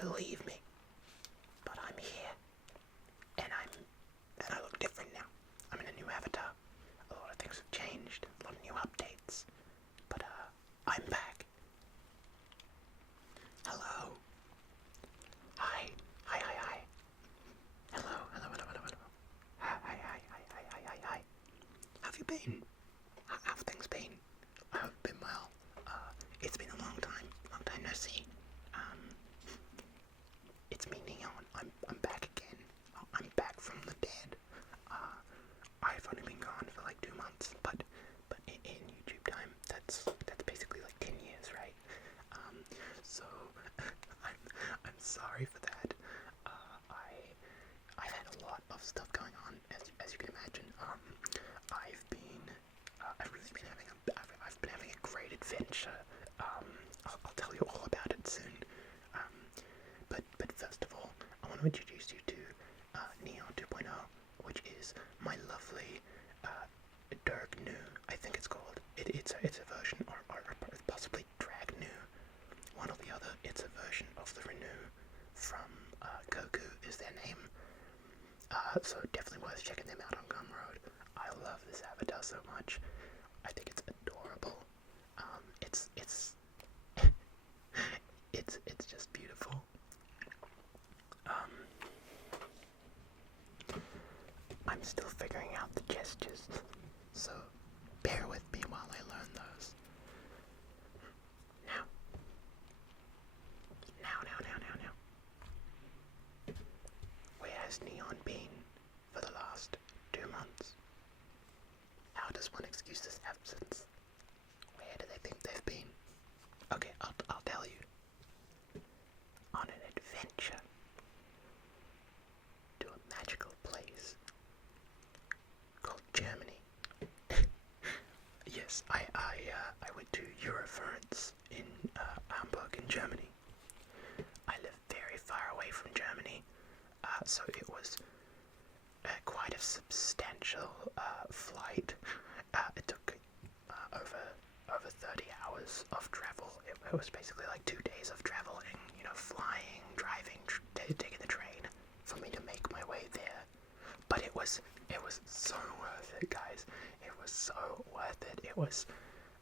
believe me, but I'm here, and I look different now. I'm in a new avatar. A lot of things have changed, a lot of new updates, but I'm back. Hello. Hi. Hello. Hi. How have you been? How have things been? I hope been well. It's been a long time no see. It's me, Neon. I'm back again. I'm back from the dead. I've only been gone for like 2 months, but in YouTube time, that's basically like 10 years, right? So I'm sorry for that. I've had a lot of stuff going on, as you can imagine. I've been having a great adventure. I'll tell you all about it soon. But first of all, I want to introduce you to Neon 2.0, which is my lovely Derg new, I think it's called. It's a version, or possibly Drag new, one or the other. It's a version of the Renew from Goku is their name. So definitely worth checking them out on Gumroad. I love this avatar so much. I think it's adorable. It's just beautiful. I'm still figuring out the gestures, so bear with me while I learn those. Now. Where has Neon been for the last 2 months? How does one excuse this absence? Where do they think they've been? Okay, I'll tell you. On an adventure to a magical place called Germany. Yes, I went to Eurofurence in Hamburg in Germany. I live very far away from Germany, so it was quite a substantial flight. It took over 30 hours of travel. It was basically like 2 days of traveling, flying, driving, taking the train for me to make my way there. But it was so worth it, guys. It was so worth it. It was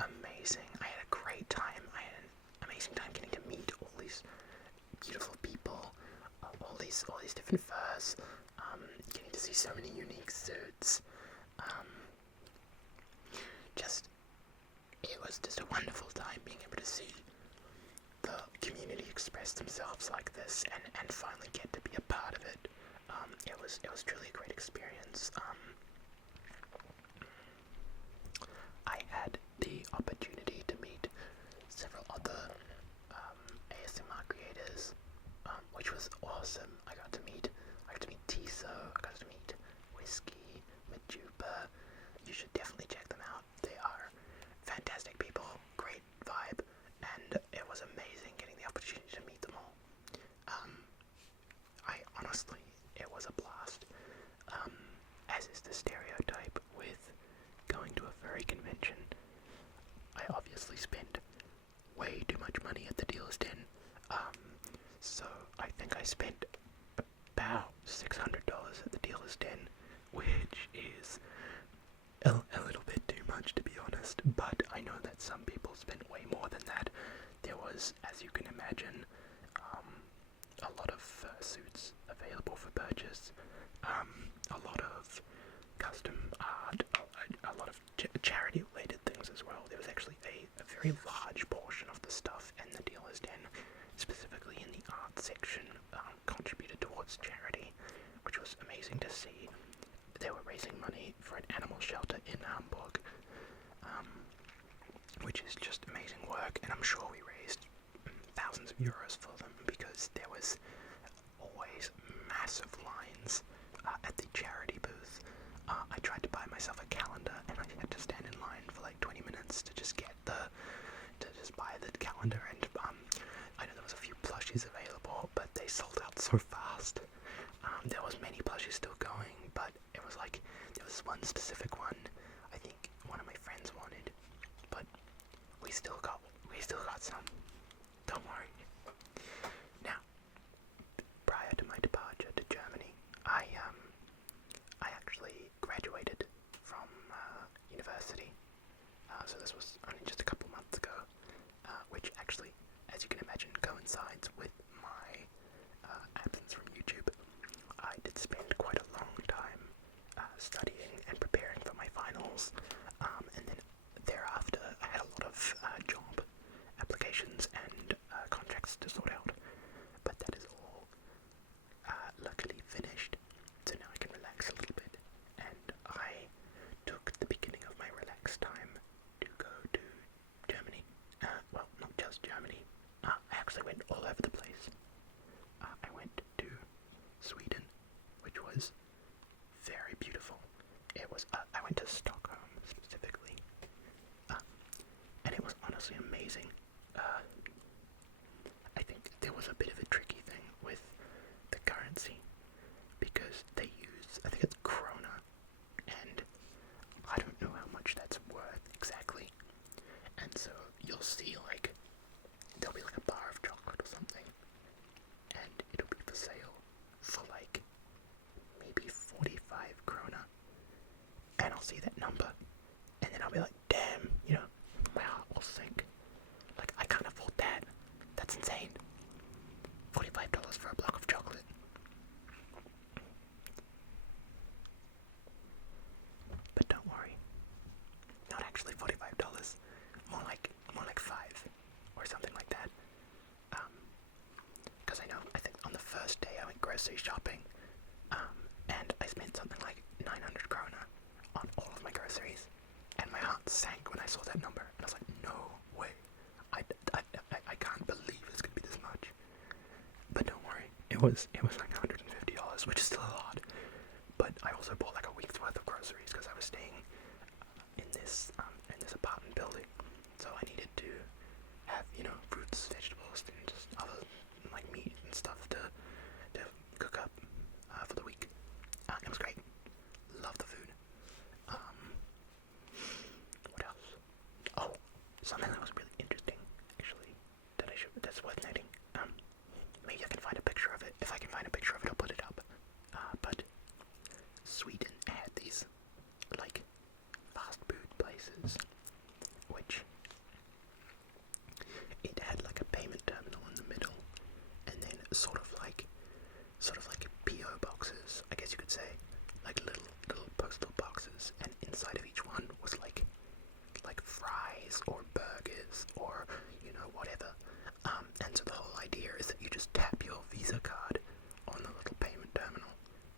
amazing. I had a great time. I had an amazing time getting to meet all these beautiful people, all these different furs, getting to see so many unique suits. It was just a wonderful time being able to see the community express themselves like this and finally get to be a part of it. It was truly a great experience. I had the opportunity to meet several other ASMR creators, which was awesome. I got to meet Tiso, I got to meet Whiskey, Majuba. You should definitely check them out. They are fantastic people, great vibe, and it was amazing getting the opportunity to meet them all. It was a blast. As is the stereotype with going to a furry convention, I obviously spent way too much money at the dealer's den. So I think I spent about $600 at the dealer's den, which is a little bit too much, to be honest, but I know that some people spend way more than that. There was, as you can imagine, a lot of suits available for purchase, a lot of custom art, a lot of charity-related things as well. There was actually a very large portion of the stuff in the dealer's den, specifically in the art section, contributed towards charity, which was amazing to see. They were raising money for an animal shelter in Hamburg, which is just amazing work, and I'm sure we raised thousands of euros for them because there was always massive lines at the charity booth. I tried to buy myself a calendar, and I had to stand in line for like 20 minutes to just buy the calendar, and I know there was a few plushies available, but they sold out so fast. There was many plushies still going, but it was like, there was one specific one I think one of my friends wanted, but we still got some. Don't worry. Now, so this was only just a couple months ago, which actually, as you can imagine, coincides with my absence from YouTube. I did spend quite a long time studying and preparing for my finals, and then thereafter I had a lot of job applications and contracts to sort out, but that is all luckily finished, so now I can relax a little bit, and I took the beginning of my relaxed time to go to Germany. Well, not just Germany. I actually went all over the place. I went to Sweden, which was very beautiful. It was. I went to Stockholm specifically, and it was honestly amazing. I think there was a bit of a tricky thing with the currency because they use, I think it's krona, and I don't know how much that's worth exactly. And so you'll see like there'll be like a bar of chocolate or something, and it'll be for sale for like maybe 45 krona, and I'll see that number, and then I'll be like, damn, you know, my heart will sink. Like, I can't afford that. That's insane. $45 for a block of chocolate. But don't worry, not actually $45. More like 5 or something like that. Because I think on the first day I went grocery shopping, and I spent something like 900 krona on all of my groceries, and my heart sank when I saw that number, and I was like, no way. I can't believe it's gonna be this much. But don't worry, it was like $150, which is still a lot. But I also bought like a week's worth of groceries because I was staying in this apartment building, so I needed to have, you know, fruits, vegetables, and just other like meat and stuff to cook up for the week. It was great. Love the food. What else? Oh, something that was really interesting, actually, that's worth noting. Maybe I can find a picture of it. If I can find a picture of it, I'll put it up. But Sweden had these, like, fast food places, which it had like a payment terminal in the middle, and then sort of like PO boxes, I guess you could say, like little postal boxes, and inside of each one was like fries or burgers or, you know, whatever. And so the whole idea is that you just tap your Visa card on the little payment terminal,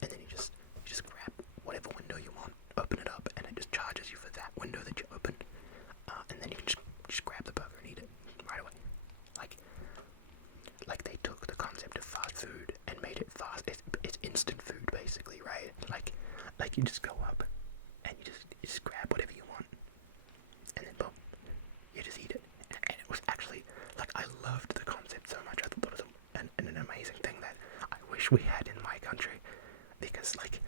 and then you just grab whatever window you want, open it up, and it just charges you for that window that you opened, and then you can just grab the burger and eat it right away. Like they took the concept of fast food and made it fast. It's instant food basically, right? Like you just go up and you just grab whatever you want, and then boom, you just eat it. And it was actually, like, I loved the concept so much. I thought it was an amazing thing that I wish we had in my country, because like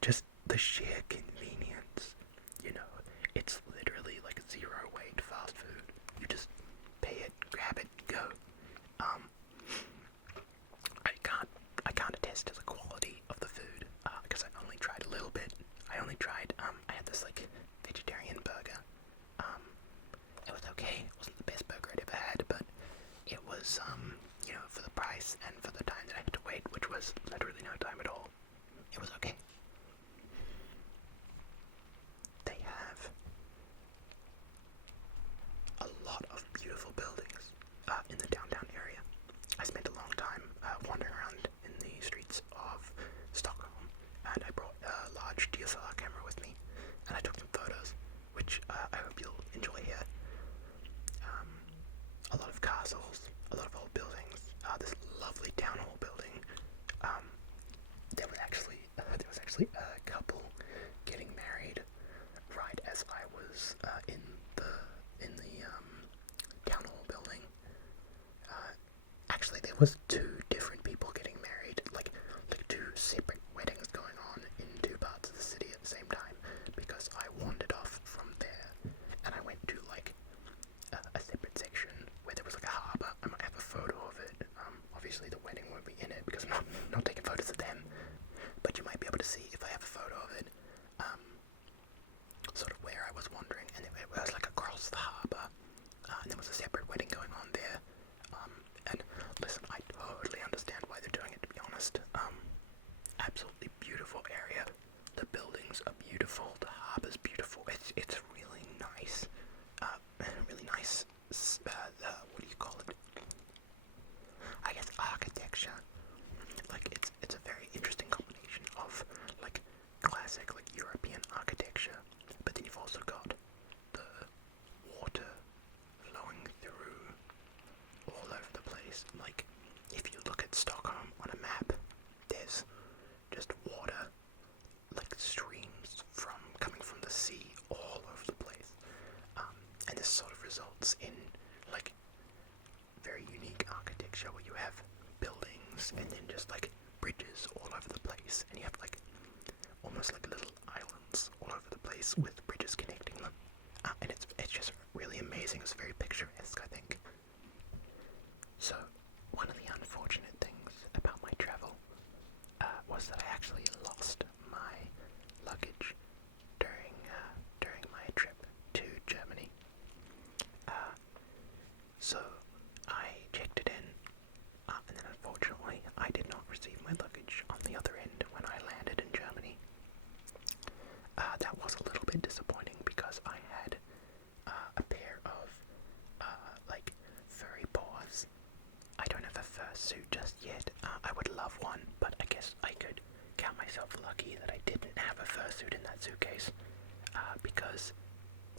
just the sheer convenience, you know, it's literally like zero wait fast food. You just pay it, grab it, go. I can't attest to the quality of the food because I only tried a little bit. I had this like vegetarian burger. It was okay. It wasn't the best burger I'd ever had, but it was you know, for the price and for the time that I had to wait, which was literally no time at all. It was okay. They have a lot of beautiful buildings in the downtown area. I spent a long time wandering around in the streets of Stockholm, and I brought a large DSLR camera with me, and I took some photos, which I hope you'll enjoy here. A lot of castles, a lot of old buildings, this lovely town hall building. There was actually a couple getting married right as I was in the town hall building. Actually, there was 2 different people getting married, like 2 separate weddings going on in 2 parts of the city at the same time, because I wandered off from there and I went to like a separate section where there was like a harbour. I might have a photo of it. Obviously the wedding won't be in it because I'm not taking photos of them, but you might be able to see if I have a photo of it, sort of where I was wandering, and it was architecture. Like it's a very interesting combination of like classic like European architecture, but then you've also got the water flowing through all over the place. Like if you look at Stockholm on a map, there's just water like streams from coming from the sea all over the place, and this sort of results in like very unique architecture where you have buildings and then just like bridges all over the place, and you have like almost like little islands all over the place with bridges connecting them, and it's just really amazing. It's very picturesque, I think. So one of the unfortunate things about my travel was that I actually lost my luggage during my trip to Germany. So I checked it in, and then unfortunately I did not receive my luggage on the other end when I landed in Germany. That was a little bit disappointing because I had a pair of like furry paws. I don't have a fursuit just yet. I would love one, but I guess I could count myself lucky that I didn't have a fursuit in that suitcase, because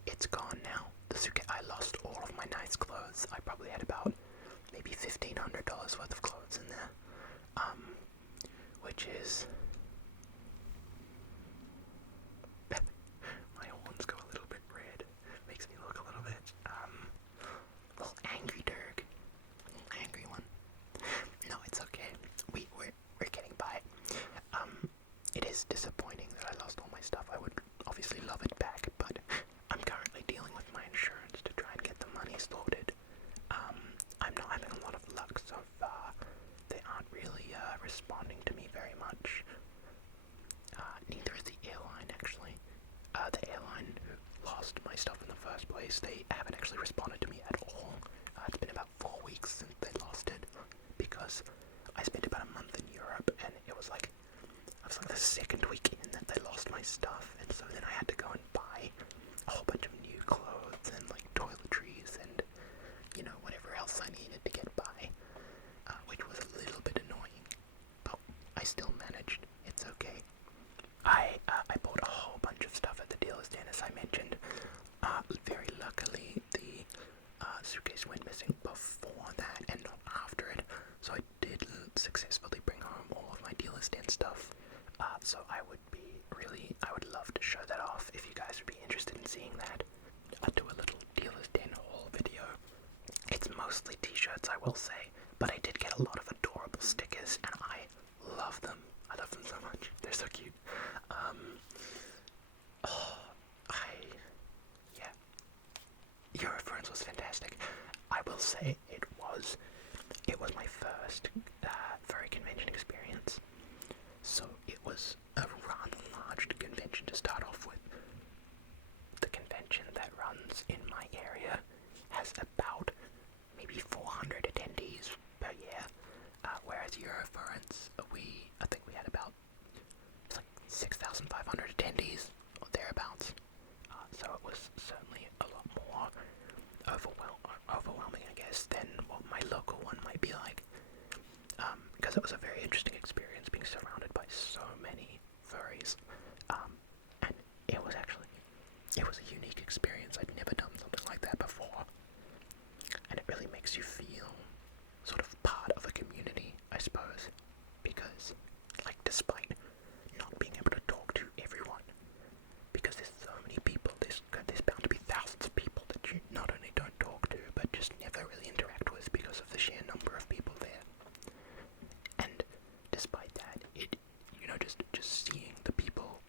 it's gone now. The suitcase, I lost all of my nice clothes. I probably had about maybe $1,500 worth of clothes in there, which is my horns go a little bit red. Makes me look a little bit little angry Derg, angry one. No, it's okay. We're getting by. It is disappointing that I lost all my stuff. I would obviously love it back, but I'm currently dealing with my insurance to try and get the money sorted. I'm not having a lot of luck so far. They aren't really responding to me very much. Neither is the airline, actually. The airline who lost my stuff in the first place, they haven't actually responded to me at all. It's been about 4 weeks since they lost it, because I spent about a month in Europe, and it was like the second week in that they lost my stuff, and so then I had to go and buy a whole bunch of new clothes and like toiletries and whatever else I needed to get by, which was a little bit annoying, but I still managed. It's okay. I bought a whole bunch of stuff at the dealer's den, as I mentioned. Very luckily, the suitcase went missing before that and not after it, so I did successfully bring home all of my dealer's den stuff. So I would love to show that off if you guys would be interested in seeing that. I'll do a little dealer's den haul video. It's mostly t-shirts, I will say, but I did get a lot of adorable stickers, and I love them. I love them so much. They're so cute. Eurofurence was fantastic. I will say it was my first furry convention experience. So it was a rather large convention to start off with. The convention that runs in my area has about maybe 400 attendees per year, whereas Eurofurence, I think we had about 6,500 attendees or thereabouts. So it was certainly a lot more overwhelming, I guess, than what my local one might be like. Because it was a very interesting experience being surrounded by so many furries. And it was a unique experience. I'd never done something like that before. And it really makes you feel sort of part of a community, I suppose. Because, despite not being able to talk to everyone, because there's so many people, there's bound to be thousands of people that you not only don't talk to, but just never really interact with because of the sheer number of people there. And despite that, just seeing the people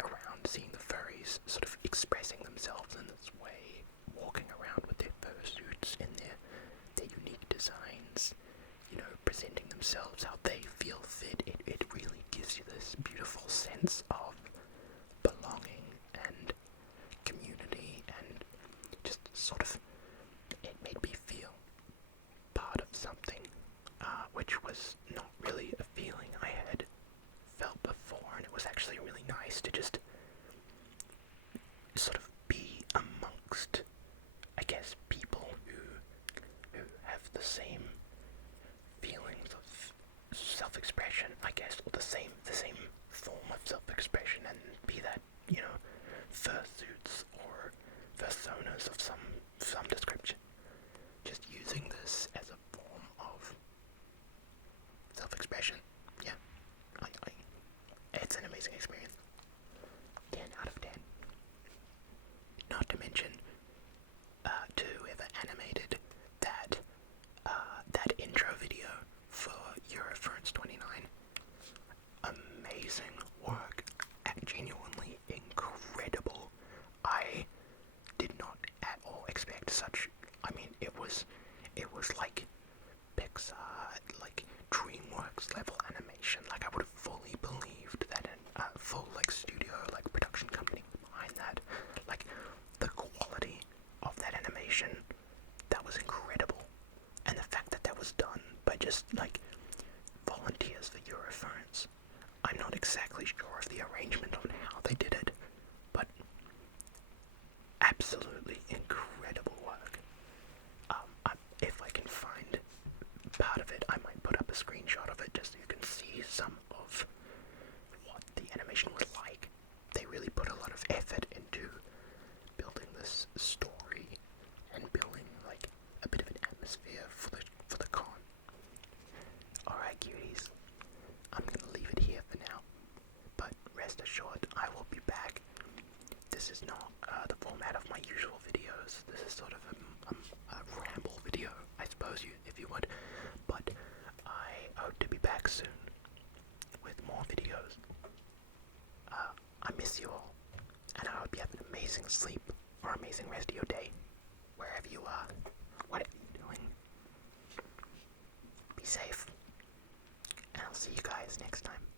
around, seeing the furries sort of expressing themselves in this way, walking around with their fursuits and their unique designs, presenting themselves how they feel fit, it really gives you this beautiful sense of belonging and community, and just sort of, it made me feel part of something, which was not really a feeling I had felt before, and it was actually really nice to just sort of be amongst, I guess, people who have the same feelings of self-expression, I guess, or the same form of self-expression, and be that, fursuits or fursonas of some description. Just using this as a form of self-expression. Yeah, it's an amazing experience. 10 out of 10. Not to mention, to whoever animated that intro video for Eurofurence 29. Amazing work. Genuinely incredible. I did not at all expect such. I mean, it was like Pixar, like DreamWorks level animation. Like, I would have fully believed that a full studio, production company behind that. Like, the quality of that animation, that was incredible. And the fact that was done by just volunteers for Eurofurence. I'm not exactly sure of the arrangement on how they did it, but absolutely incredible work. If I can find part of it, I might put up a screenshot of it just so you can see some of what the animation was like. They really put a lot of effort into building this story and building a bit of an atmosphere for the con. Alright, cuties, I'm gonna leave it here for now, but rest assured I will be back. This is not the format of my usual videos. This is sort of a ramble video, I suppose, if you would, but I hope to be back soon with more videos. I miss you all, and I hope you have an amazing sleep or amazing rest of your day, wherever you are, whatever you're doing. Be safe, and I'll see you guys next time.